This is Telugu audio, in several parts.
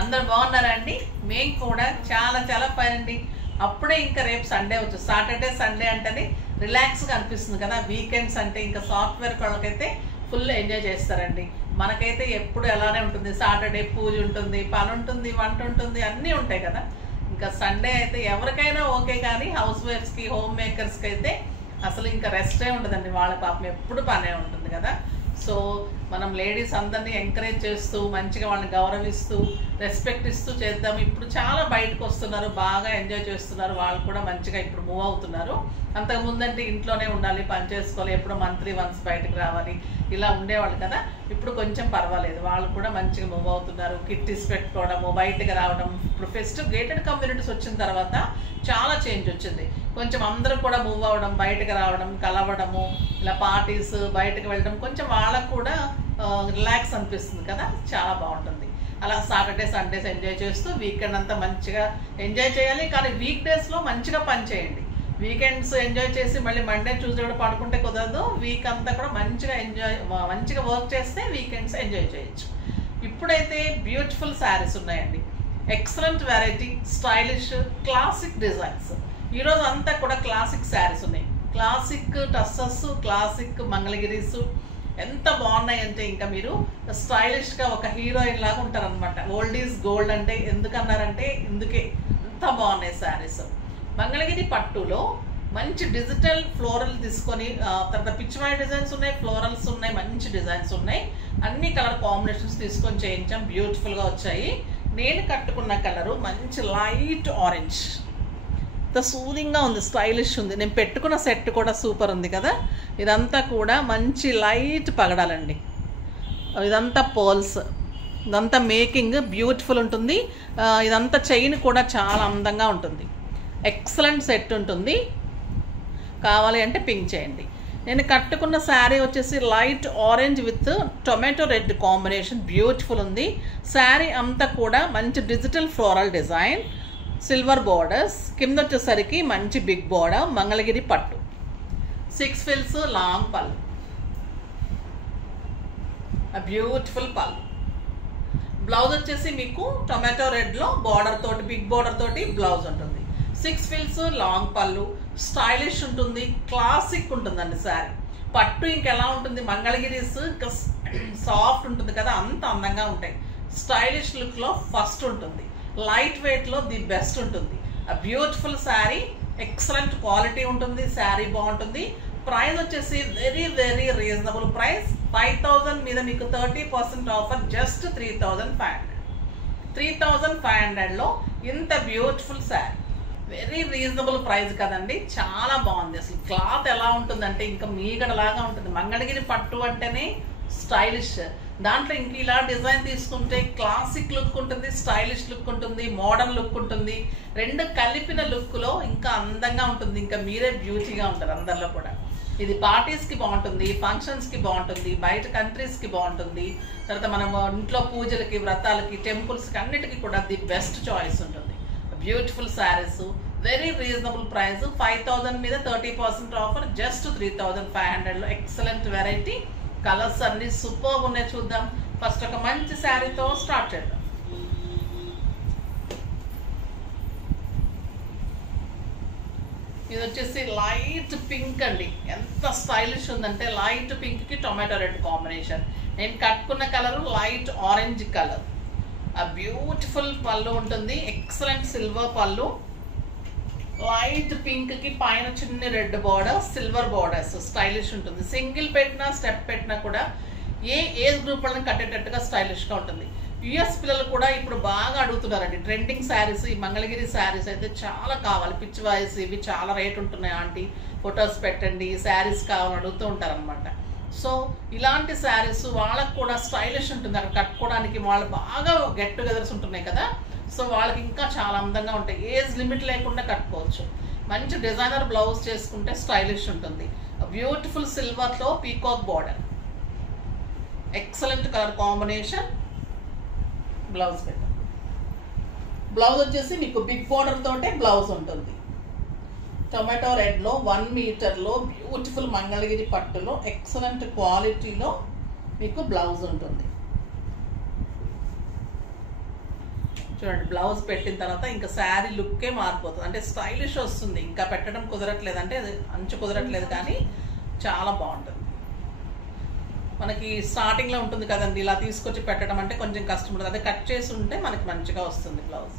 అందరు బాగున్నారా అండి? మేము కూడా చాలా చాలా ఫైన్ అండి. అప్పుడే ఇంకా రేపు సండే వచ్చు. సాటర్డే సండే అంటేనే రిలాక్స్గా అనిపిస్తుంది కదా. వీకెండ్స్ అంటే ఇంకా సాఫ్ట్వేర్ వాళ్ళకైతే ఫుల్ ఎంజాయ్ చేస్తారండి. మనకైతే ఎప్పుడు ఎలానే ఉంటుంది. సాటర్డే పూజ ఉంటుంది, పని ఉంటుంది, వంట ఉంటుంది, అన్నీ ఉంటాయి కదా. ఇంకా సండే అయితే ఎవరికైనా ఓకే, కానీ హౌస్ వైఫ్స్కి, హోమ్ మేకర్స్కి అయితే అసలు ఇంకా రెస్టే ఉండదండి. వాళ్ళ పాపం ఎప్పుడు పనే ఉంటుంది కదా. సో మనం లేడీస్ అందరినీ ఎంకరేజ్ చేస్తూ మంచిగా వాళ్ళని గౌరవిస్తూ రెస్పెక్ట్ ఇస్తూ చేద్దాం. ఇప్పుడు చాలా బయటకు వస్తున్నారు, బాగా ఎంజాయ్ చేస్తున్నారు. వాళ్ళు కూడా మంచిగా ఇప్పుడు మూవ్ అవుతున్నారు. అంతకుముందంటే ఇంట్లోనే ఉండాలి, పని చేసుకోవాలి, ఎప్పుడు మంత్లీ వన్స్ బయటకు రావాలి, ఇలా ఉండేవాళ్ళు కదా. ఇప్పుడు కొంచెం పర్వాలేదు, వాళ్ళు కూడా మంచిగా మూవ్ అవుతున్నారు. కిట్టీస్ పెట్టుకోవడము, బయటకు రావడం. ఇప్పుడు ఫెస్టివ్ గేటెడ్ కమ్యూనిటీస్ వచ్చిన తర్వాత చాలా చేంజ్ వచ్చింది. కొంచెం అందరూ కూడా మూవ్ అవ్వడం, బయటకు రావడం, కలవడము, ఇలా పార్టీస్, బయటకు వెళ్ళడం, కొంచెం వాళ్ళకు కూడా రిలాక్స్ అనిపిస్తుంది కదా. చాలా బాగుంటుంది. అలా సాటర్డే సండేస్ ఎంజాయ్ చేస్తూ వీకెండ్ అంతా మంచిగా ఎంజాయ్ చేయాలి. కానీ వీక్ డేస్లో మంచిగా పని చేయండి. వీకెండ్స్ ఎంజాయ్ చేసి మళ్ళీ మండే ట్యూస్డే కూడా పడుకుంటే కుదరదు. వీక్ అంతా కూడా మంచిగా వర్క్ చేస్తే వీకెండ్స్ ఎంజాయ్ చేయొచ్చు. ఇప్పుడైతే బ్యూటిఫుల్ శారీస్ ఉన్నాయండి. Excellent variety, stylish, classic designs. ఈరోజు అంతా కూడా క్లాసిక్ శారీస్ ఉన్నాయి. క్లాసిక్ టస్సెస్, క్లాసిక్ మంగళగిరీస్ ఎంత బాగున్నాయి అంటే ఇంకా మీరు స్టైలిష్గా ఒక హీరోయిన్ లాగా ఉంటారనమాట. ఓల్డ్ ఈజ్ గోల్డ్ అంటే ఎందుకన్నారంటే ఇందుకే ఎంత బాగున్నాయి శారీస్. మంగళగిరి పట్టులో మంచి డిజిటల్ ఫ్లోరల్ తీసుకొని, తర్వాత పిచ్చివాయి డిజైన్స్ ఉన్నాయి, ఫ్లోరల్స్ ఉన్నాయి, మంచి డిజైన్స్ ఉన్నాయి. అన్ని కలర్ కాంబినేషన్స్ తీసుకొని చేయించాం. బ్యూటిఫుల్గా వచ్చాయి. నేను కట్టుకున్న కలరు మంచి లైట్ ఆరెంజ్. ఇంత సూదింగ్గా ఉంది, స్టైలిష్ ఉంది. నేను పెట్టుకున్న సెట్ కూడా సూపర్ ఉంది కదా. ఇదంతా కూడా మంచి లైట్ పగడాలండి. ఇదంతా పర్ల్స్, ఇదంతా మేకింగ్ బ్యూటిఫుల్ ఉంటుంది. ఇదంతా చైన్ కూడా చాలా అందంగా ఉంటుంది. ఎక్సలెంట్ సెట్ ఉంటుంది. కావాలి అంటే పింక్ చేయండి. నేను కట్టుకున్న శారీ వచ్చేసి light orange with tomato red combination. Beautiful ఉంది. శారీ అంతా కూడా మంచి digital floral design, silver borders, కింద వచ్చేసరికి మంచి బిగ్ బోర్డర్, మంగళగిరి పట్టు, 6 ఫిల్స్, లాంగ్ పళ్ళు, బ్యూటిఫుల్ పళ్ళు. బ్లౌజ్ వచ్చేసి మీకు టొమాటో రెడ్లో బార్డర్ తోటి, బిగ్ బార్డర్ తోటి బ్లౌజ్ ఉంటుంది. 6 ఫిల్స్, లాంగ్ పళ్ళు, స్టైలిష్ ఉంటుంది, క్లాసిక్ ఉంటుందండి శారీ. పట్టు ఇంకెలా ఉంటుంది, మంగళగిరీస్ ఇంకా సాఫ్ట్ ఉంటుంది కదా, అంత అందంగా ఉంటాయి. స్టైలిష్ లుక్లో ఫస్ట్ ఉంటుంది. లైట్ వెయిట్లో ది బెస్ట్ ఉంటుంది. బ్యూటిఫుల్ శారీ, ఎక్సలెంట్ క్వాలిటీ ఉంటుంది. శారీ బాగుంటుంది. ప్రైస్ వచ్చేసి వెరీ వెరీ రీజనబుల్ ప్రైస్. 5000 మీద మీకు 30% ఆఫర్, జస్ట్ 3500. 3500లో ఇంత beautiful sari, very reasonable price కదండి. చాలా బాగుంది. అసలు క్లాత్ ఎలా ఉంటుందంటే ఇంకా మీగడలాగా ఉంటుంది. మంగళగిరి పట్టు అంటేనే స్టైలిష్. దాంట్లో ఇంక ఇలా డిజైన్ తీసుకుంటే క్లాసిక్ లుక్ ఉంటుంది, స్టైలిష్ లుక్ ఉంటుంది, మోడర్న్ లుక్ ఉంటుంది. రెండు కలిపిన లుక్లో ఇంకా అందంగా ఉంటుంది. ఇంకా మీరే బ్యూటీగా ఉంటారు అందరిలో కూడా. ఇది పార్టీస్కి బాగుంటుంది, ఫంక్షన్స్కి బాగుంటుంది, బయట కంట్రీస్కి బాగుంటుంది. తర్వాత మనం ఇంట్లో పూజలకి, వ్రతాలకి, టెంపుల్స్కి అన్నిటికీ కూడా ది బెస్ట్ చాయిస్ ఉంటుంది. Beautiful saris, very reasonable price. 5000 మీద 30% ఆఫర్, జస్ట్ 3500లో ఎక్సలెంట్ వెరైటీ. కలర్స్ అన్ని సూపర్ ఉన్నాయి. చూద్దాం. ఫస్ట్ ఒక మంచి శారీతో స్టార్ట్ చేద్దాం. ఇది వచ్చేసి లైట్ పింక్ అండి. ఎంత స్టైలిష్ ఉందంటే లైట్ పింక్కి టొమాటో రెడ్ కాంబినేషన్. నేను కట్టుకున్న colour light orange colour. Beautiful పళ్ళు ఉంటుంది. ఎక్సలెంట్ సిల్వర్ పళ్ళు. లైట్ పింక్కి పైన చిన్న red border, silver borders. Stylish ఉంటుంది. సింగిల్ పెట్టినా, స్టెప్ పెట్టినా కూడా ఏ ఏజ్ గ్రూప్ వాళ్ళని కట్టేటట్టుగా స్టైలిష్గా ఉంటుంది. యుఎస్ పిల్లలు కూడా ఇప్పుడు బాగా అడుగుతున్నారండి. ట్రెండింగ్ శారీస్, ఈ మంగళగిరి శారీస్ అయితే చాలా కావాలి. పిచ్ వాయిస్ ఇవి చాలా రేట్ ఉంటున్నాయి ఆంటీ, ఫొటోస్ పెట్టండి, శారీస్ కావాలని అడుగుతూ ఉంటారనమాట. సో ఇలాంటి శారీస్ వాళ్ళకు కూడా స్టైలిష్ ఉంటుంది. అక్కడ కట్టుకోవడానికి వాళ్ళు బాగా గెట్ టుగెదర్స్ ఉంటున్నాయి కదా. సో వాళ్ళకి ఇంకా చాలా అందంగా ఉంటాయి. ఏజ్ లిమిట్ లేకుండా కట్టుకోవచ్చు. మంచి డిజైనర్ బ్లౌజ్ చేసుకుంటే స్టైలిష్ ఉంటుంది. బ్యూటిఫుల్ సిల్వర్తో peacock border, excellent colour combination. Blouse పెట్టాం. బ్లౌజ్ వచ్చేసి మీకు బిగ్ బార్డర్ తోటే బ్లౌజ్ ఉంటుంది. టొమాటో రెడ్లో 1 మీటర్లో బ్యూటిఫుల్ మంగళగిరి పట్టులో ఎక్సలెంట్ క్వాలిటీలో మీకు బ్లౌజ్ ఉంటుంది. చూడండి బ్లౌజ్ పెట్టిన తర్వాత ఇంకా శారీ లుక్కే మారిపోతుంది, అంటే స్టైలిష్ వస్తుంది. ఇంకా పెట్టడం కుదరట్లేదు, అంటే అంచు కుదరట్లేదు, కానీ చాలా బాగుంటుంది. మనకి స్టార్టింగ్లో ఉంటుంది కదండి, ఇలా తీసుకొచ్చి పెట్టడం అంటే కొంచెం కష్టం ఉంటుంది. అదే కట్ చేసి ఉంటే మనకి మంచిగా వస్తుంది బ్లౌజ్.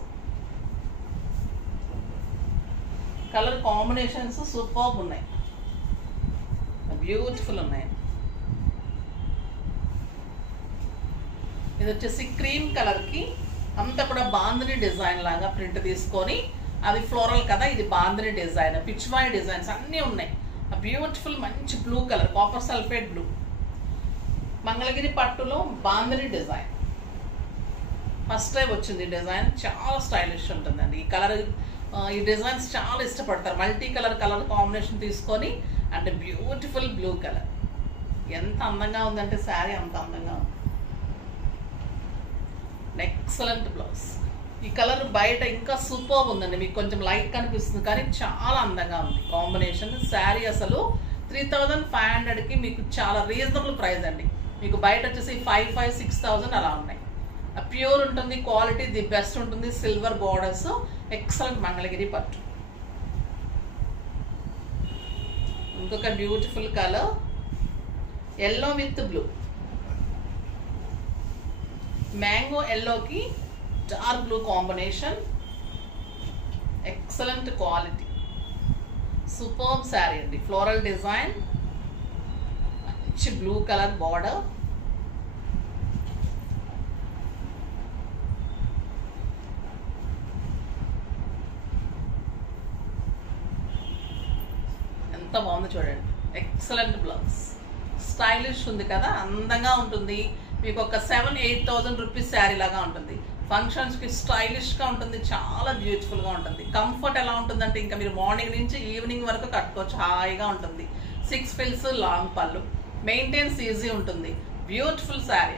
కలర్ కాంబినేషన్స్ సూపర్బ్ ఉన్నాయి, బ్యూటిఫుల్ ఉన్నాయి. ఇది వచ్చేసి క్రీమ్ కలర్కి అంతా కూడా బాందిని డిజైన్ లాగా ప్రింట్ తీసుకొని, అది ఫ్లోరల్ కదా, ఇది బాందిని డిజైన్, పిచ్వాయి డిజైన్స్ అన్నీ ఉన్నాయి. బ్యూటిఫుల్ మంచి blue colour, copper sulphate blue, Mangalagiri పట్టులో బాందిని డిజైన్. ఫస్ట్ టైం వచ్చింది డిజైన్, చాలా స్టైలిష్ ఉంటుందండి. ఈ కలర్, ఈ డిజైన్స్ చాలా ఇష్టపడతారు. మల్టీ కలర్ కాంబినేషన్ తీసుకొని, అంటే బ్యూటిఫుల్ బ్లూ కలర్. ఎంత అందంగా ఉందంటే శారీ అంత అందంగా ఉంది. Excellent blouse. ఈ కలర్ బయట ఇంకా సూపర్ ఉందండి, మీకు కొంచెం లైట్ కనిపిస్తుంది కానీ చాలా అందంగా ఉంది కాంబినేషన్. శారీ అసలు 3500కి మీకు చాలా రీజనబుల్ ప్రైస్ అండి. మీకు బయట వచ్చేసి 5,000-6,000 అలా ఉన్నాయి. ప్యూర్ ఉంటుంది, క్వాలిటీ ది బెస్ట్ ఉంటుంది, సిల్వర్ బోర్డర్స్, ఎక్సలెంట్ మంగళగిరి పట్టు. ఇంకొక beautiful colour yellow with blue, mango ఎల్లోకి dark blue combination, excellent quality, superb sari అండి. ఫ్లోరల్ డిజైన్, మంచి బ్లూ కలర్ బార్డర్, ఎంత బాగుంది చూడండి. ఎక్సలెంట్ బ్లౌజ్, స్టైలిష్ ఉంది కదా, అందంగా ఉంటుంది. మీకు ఒక 7,000-8,000 రూపీస్ శారీ లాగా ఉంటుంది. ఫంక్షన్స్కి స్టైలిష్గా ఉంటుంది, చాలా బ్యూటిఫుల్గా ఉంటుంది. కంఫర్ట్ ఎలా ఉంటుందంటే ఇంకా మీరు మార్నింగ్ నుంచి ఈవినింగ్ వరకు కట్టుకోవచ్చు, హాయిగా ఉంటుంది. 6 ఫిల్స్ లాంగ్ పళ్ళు, మెయింటెన్స్ ఈజీ ఉంటుంది. బ్యూటిఫుల్ శారీ.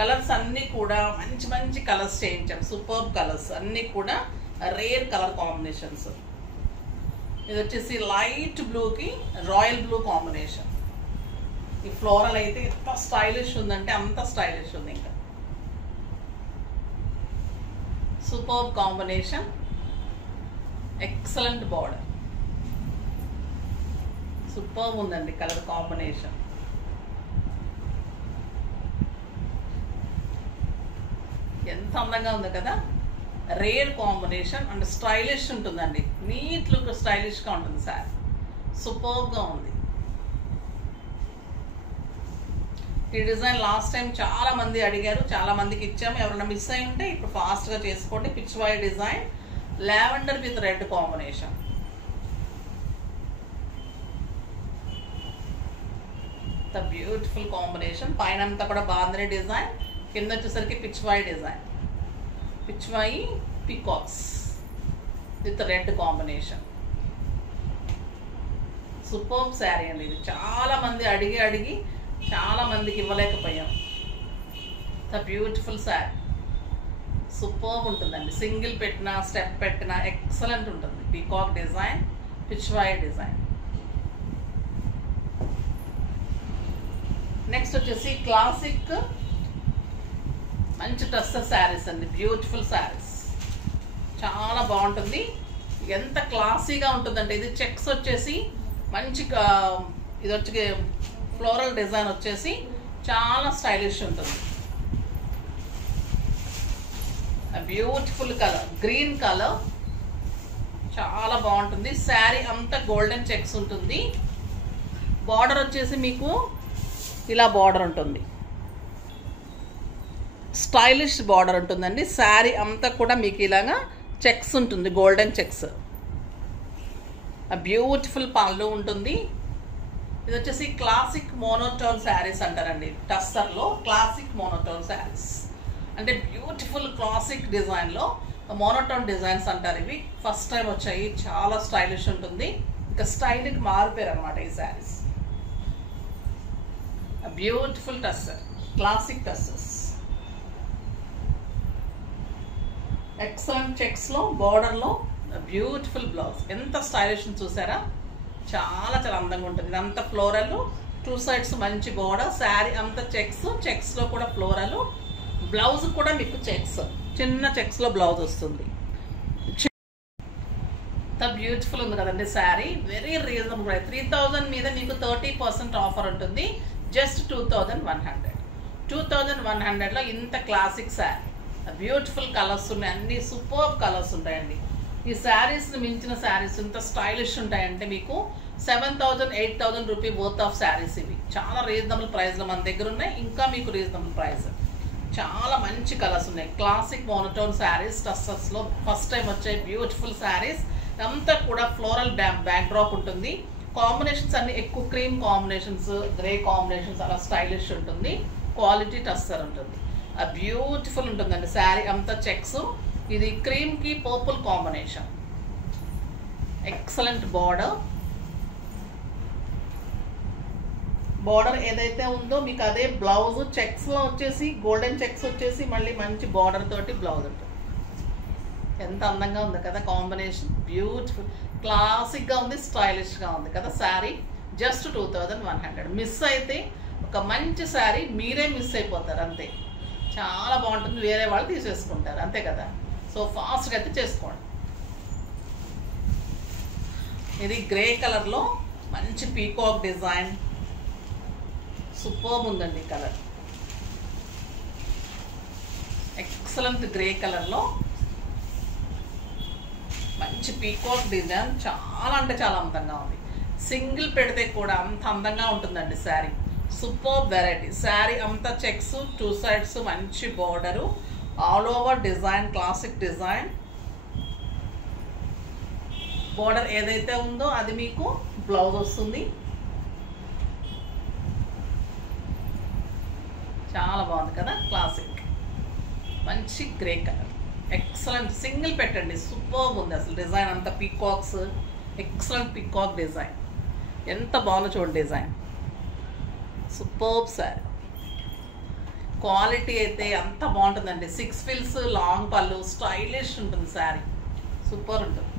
కలర్స్ అన్నీ కూడా మంచి మంచి కలర్స్ చేయించాం, సూపర్బ్ కలర్స్ అన్నీ కూడా రేర్ కలర్ కాంబినేషన్స్. ఇది వచ్చేసి లైట్ బ్లూకి రాయల్ బ్లూ కాంబినేషన్. ఈ ఫ్లోరల్ అయితే ఎంత స్టైలిష్ ఉందంటే అంత స్టైలిష్ ఉంది. ఇంకా superb combination, excellent border, superb ఉందండి కలర్ కాంబినేషన్. ఎంత అందంగా ఉంది కదా, రేర్ కాంబినేషన్ అండ్ స్టైలిష్ ఉంటుందండి. నీట్ లుక్, స్టైలిష్గా ఉంటుంది శారీ, సూపర్గా ఉంది. ఈ డిజైన్ లాస్ట్ టైం చాలా మంది అడిగారు, చాలా మందికి ఇచ్చాము. ఎవరైనా మిస్ అయి ఉంటే ఇప్పుడు ఫాస్ట్గా చేసుకోండి. Pichwai design, lavender with red combination. The beautiful combination. పైన అంతా కూడా బాందిని డిజైన్, కింద వచ్చేసరికి Pichwai design, Pichwai peacocks with red combination. Superb sari అండి. ఇది చాలా మంది అడిగి చాలా మందికి ఇవ్వలేకపోయాం. ద బ్యూటిఫుల్ శారీ, సూపర్బ్ ఉంటుందండి. సింగిల్ పెట్టినా స్టెప్ పెట్టినా ఎక్సలెంట్ ఉంటుంది. Peacock design, Pichwai design. Next వచ్చేసి క్లాసిక్ మంచి టస్సర్ శారీస్ అండి, బ్యూటిఫుల్ శారీస్, చాలా బాగుంటుంది. ఎంత క్లాసీగా ఉంటుందంటే ఇది చెక్స్ వచ్చేసి మంచి, ఇది వచ్చి ఫ్లోరల్ డిజైన్ వచ్చేసి చాలా స్టైలిష్ ఉంటుంది. బ్యూటిఫుల్ కలర్, గ్రీన్ కలర్, చాలా బాగుంటుంది. శారీ అంతా గోల్డెన్ చెక్స్ ఉంటుంది. బార్డర్ వచ్చేసి మీకు ఇలా బార్డర్ ఉంటుంది, స్టైలిష్ బార్డర్ ఉంటుందండి. శారీ అంతా కూడా మీకు ఇలాగా చెక్స్ ఉంటుంది, గోల్డెన్ చెక్స్. బ్యూటిఫుల్ పళ్ళు ఉంటుంది. ఇది వచ్చేసి క్లాసిక్ మోనోటోన్ శారీస్ అంటారండి. టస్సర్లో క్లాసిక్ మోనోటోన్ శారీస్ అంటే బ్యూటిఫుల్ క్లాసిక్ డిజైన్లో మోనోటోన్ డిజైన్స్ అంటారు. ఇవి ఫస్ట్ టైం వచ్చాయి, చాలా స్టైలిష్ ఉంటుంది. ఇంకా స్టైల్కి మారిపోయారు అనమాట ఈ saris. Beautiful tussar, classic tussars, excellent చెక్స్లో బార్డర్లో బ్యూటిఫుల్ బ్లౌజ్. ఎంత స్టైలిష్ చూసారా, చాలా చాలా అందంగా ఉంటుంది. ఇదంతా ఫ్లోరల్ టూ సైడ్స్ మంచి బోర్డర్, శారీ అంతా చెక్స్లో కూడా ఫ్లోరల్, బ్లౌజ్ కూడా మీకు చెక్స్, చిన్న చెక్స్లో బ్లౌజ్ వస్తుంది. బ్యూటిఫుల్ ఉంది కదండి శారీ, వెరీ రీజనబుల్ ప్రైస్. 3000 మీద మీకు 30% ఆఫర్ ఉంటుంది, జస్ట్ 2100. 2100లో ఇంత క్లాసిక్ శారీ, బ్యూటిఫుల్ కలర్స్ ఉన్నాయి, అన్ని సూపర్ కలర్స్ ఉంటాయండి. ఈ శారీస్ని మించిన శారీస్ ఇంత స్టైలిష్ ఉంటాయంటే మీకు 7000 8000 రూపీ వర్త్ ఆఫ్ శారీస్ ఇవి. చాలా రీజనబుల్ ప్రైస్లో మన దగ్గర ఉన్నాయి, ఇంకా మీకు రీజనబుల్ ప్రైస్. చాలా మంచి కలర్స్ ఉన్నాయి, క్లాసిక్ మోనోటోన్ శారీస్, టస్సర్స్లో ఫస్ట్ టైం వచ్చే బ్యూటిఫుల్ శారీస్. అంతా కూడా ఫ్లోరల్ బ్యాక్ డ్రాప్ ఉంటుంది, కాంబినేషన్స్ అన్ని ఎక్కువ క్రీమ్ కాంబినేషన్స్, గ్రే కాంబినేషన్స్, అలా స్టైలిష్ ఉంటుంది, క్వాలిటీ టస్సర్ ఉంటుంది. బ్యూటిఫుల్ ఉంటుందండి శారీ అంతా చెక్స్. ఇది క్రీమ్కి పర్పుల్ కాంబినేషన్, ఎక్సలెంట్ బార్డర్ ఏదైతే ఉందో మీకు అదే బ్లౌజ్, చెక్స్లో వచ్చేసి గోల్డెన్ చెక్స్ వచ్చేసి మళ్ళీ మంచి బార్డర్ తోటి బ్లౌజ్ ఉంటుంది. ఎంత అందంగా ఉంది కదా కాంబినేషన్, బ్యూటిఫుల్ క్లాసిక్గా ఉంది, స్టైలిష్గా ఉంది కదా శారీ. జస్ట్ 2100. మిస్ అయితే ఒక మంచి శారీ మీరే మిస్ అయిపోతారు అంతే. చాలా బాగుంటుంది, వేరే వాళ్ళు తీసేసుకుంటారు అంతే కదా. సో ఫాస్ట్గా అయితే చేసుకోండి. ఇది గ్రే కలర్లో మంచి పీకాక్ డిజైన్, సూపర్బ్ ఉందండి కలర్, ఎక్సలెంట్ గ్రే కలర్లో మంచి పీకాక్ డిజైన్, చాలా అంటే చాలా అందంగా ఉంది. సింగిల్ పెడితే కూడా అంత అందంగా ఉంటుందండి శారీ, సూపర్ వెరైటీ. శారీ అంతా చెక్స్, టూ సైడ్స్ మంచి border, all over design, classic design. Border ఏదైతే ఉందో అది మీకు బ్లౌజ్ వస్తుంది. చాలా బాగుంది కదా క్లాసిక్, మంచి గ్రే కలర్, ఎక్సలెంట్. సింగిల్ పెట్టండి, సూపర్ ఉంది అసలు డిజైన్ అంతా, పీకాక్స్, ఎక్సలెంట్ పీకాక్ డిజైన్, ఎంత బాగుందో చూడండి డిజైన్, సూపర్ శారీ. క్వాలిటీ అయితే అంత బాగుంటుందండి, 6 ఫిల్స్, లాంగ్ పళ్ళు, స్టైలిష్ ఉంటుంది శారీ, సూపర్ ఉంటుంది.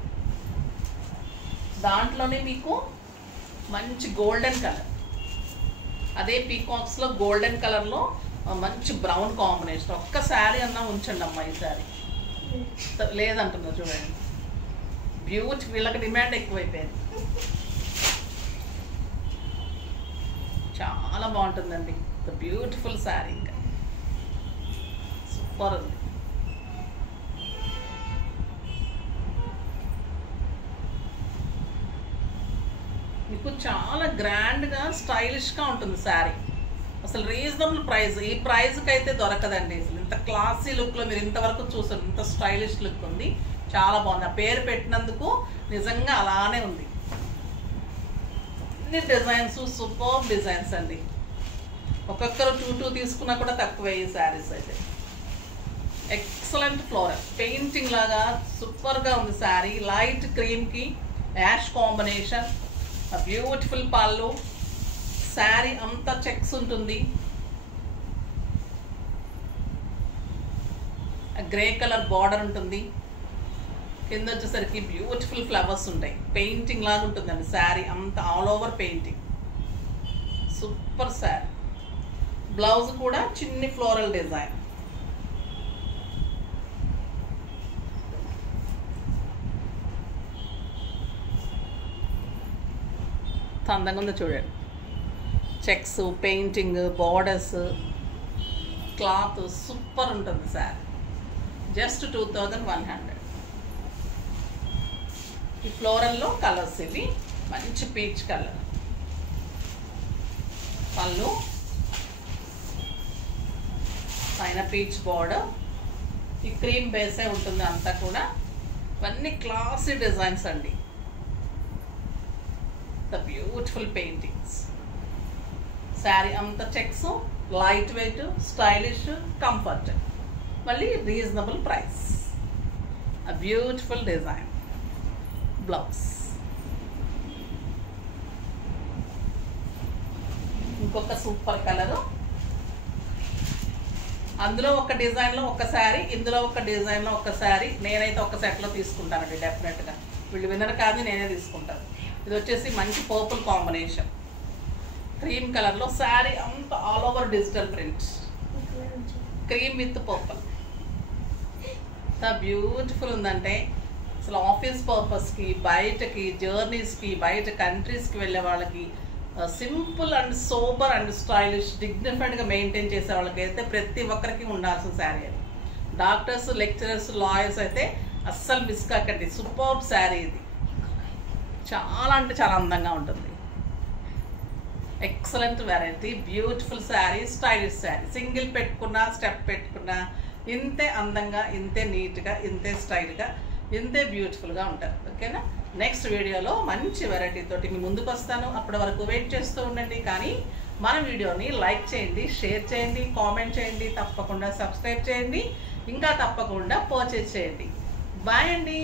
దాంట్లోనే మీకు మంచి గోల్డెన్ కలర్, అదే పీకాక్స్లో గోల్డెన్ కలర్లో మంచి బ్రౌన్ కాంబినేషన్. ఒక్క శారీ అన్నా ఉంచండి అమ్మా, ఈ శారీ లేదంటున్నా చూడండి. బ్యూటిఫుల్, వీళ్ళకి డిమాండ్ ఎక్కువైపోయింది, చాలా బాగుంటుందండి. బ్యూటిఫుల్ శారీ, ఇంకా సూపర్ ఉంది. మీకు చాలా గ్రాండ్గా స్టైలిష్గా ఉంటుంది శారీ, అసలు రీజనబుల్ ప్రైస్. ఈ ప్రైస్కి అయితే దొరకదండి అసలు, ఇంత క్లాసీ లుక్లో మీరు ఇంతవరకు చూసారు, ఇంత స్టైలిష్ లుక్ ఉంది, చాలా బాగుంది. ఆ పేరు పెట్టినందుకు నిజంగా అలానే ఉంది. అన్ని డిజైన్స్ సూపర్ డిజైన్స్ అండి, ఒక్కొక్కరు 2 తీసుకున్నా కూడా తక్కువే ఈ శారీస్ అయితే. ఎక్సలెంట్ ఫ్లోరల్ పెయింటింగ్ లాగా సూపర్గా ఉంది శారీ, లైట్ క్రీమ్కి యాష్ కాంబినేషన్, బ్యూటిఫుల్ పళ్ళు, శారీ అంతా చెక్స్ ఉంటుంది, గ్రే కలర్ బార్డర్ ఉంటుంది, కింద వచ్చేసరికి బ్యూటిఫుల్ ఫ్లవర్స్ ఉంటాయి, పెయింటింగ్ లాగా ఉంటుందండి శారీ అంతా, all over painting, super sari. Blouse కూడా చిన్ని ఫ్లోరల్ డిజైన్, అందంగా ఉందో చూడండి, checks, painting, borders, cloth super ఉంటుంది సార్. జస్ట్ 2100. ఈ ఫ్లోరల్లో కలర్స్ ఇవి, మంచి పీచ్ కలర్, పళ్ళు పైన పీచ్ బార్డర్, ఈ క్రీమ్ బేసే ఉంటుంది అంతా కూడా. ఇవన్నీ క్లాసీ డిజైన్స్ అండి, ద బ్యూటిఫుల్ పెయింటింగ్స్. శారీ అంతా checks, light weight, stylish, comfort, మళ్ళీ reasonable price. a beautiful design blouse. ఇంకొక సూపర్ కలరు, అందులో ఒక డిజైన్లో ఒక శారీ, ఇందులో ఒక డిజైన్లో ఒక శారీ. నేనైతే ఒక సెట్లో తీసుకుంటానండి డెఫినెట్గా, వీళ్ళు వినరు కాదు, నేనే తీసుకుంటాను. ఇది వచ్చేసి మంచి పర్పుల్ కాంబినేషన్, క్రీమ్ కలర్లో శారీ అంతా all over digital print, cream with purple. ఎంత బ్యూటిఫుల్ ఉందంటే అసలు ఆఫీస్ పర్పస్కి, బయటకి, జర్నీస్కి, బయట కంట్రీస్కి వెళ్ళే వాళ్ళకి, simple and sober and stylish డిగ్నిఫైడ్గా మెయింటైన్ చేసే వాళ్ళకి అయితే ప్రతి ఒక్కరికి ఉండాల్సిన శారీ అది. డాక్టర్స్, లెక్చరర్స్, లాయర్స్ అయితే అస్సలు మిస్ కాకండి. సూపర్బ్ శారీ ఇది. చాలా అంటే చాలా అందంగా ఉంటుంది. Excellent variety, beautiful sari, stylish sari. Single పెట్టుకున్నా, స్టెప్ పెట్టుకున్నా ఇంతే అందంగా, ఇంతే నీట్గా, ఇంతే స్టైల్గా, ఇంతే బ్యూటిఫుల్గా ఉంటారు. ఓకేనా? నెక్స్ట్ వీడియోలో మంచి వెరైటీ తోటి మీ ముందుకు వస్తాను. అప్పటి వరకు వెయిట్ చేస్తూ ఉండండి. కానీ మన వీడియోని లైక్ చేయండి, షేర్ చేయండి, కామెంట్ చేయండి, తప్పకుండా సబ్స్క్రైబ్ చేయండి, ఇంకా తప్పకుండా పర్చేజ్ చేయండి. బాయ్ అండి.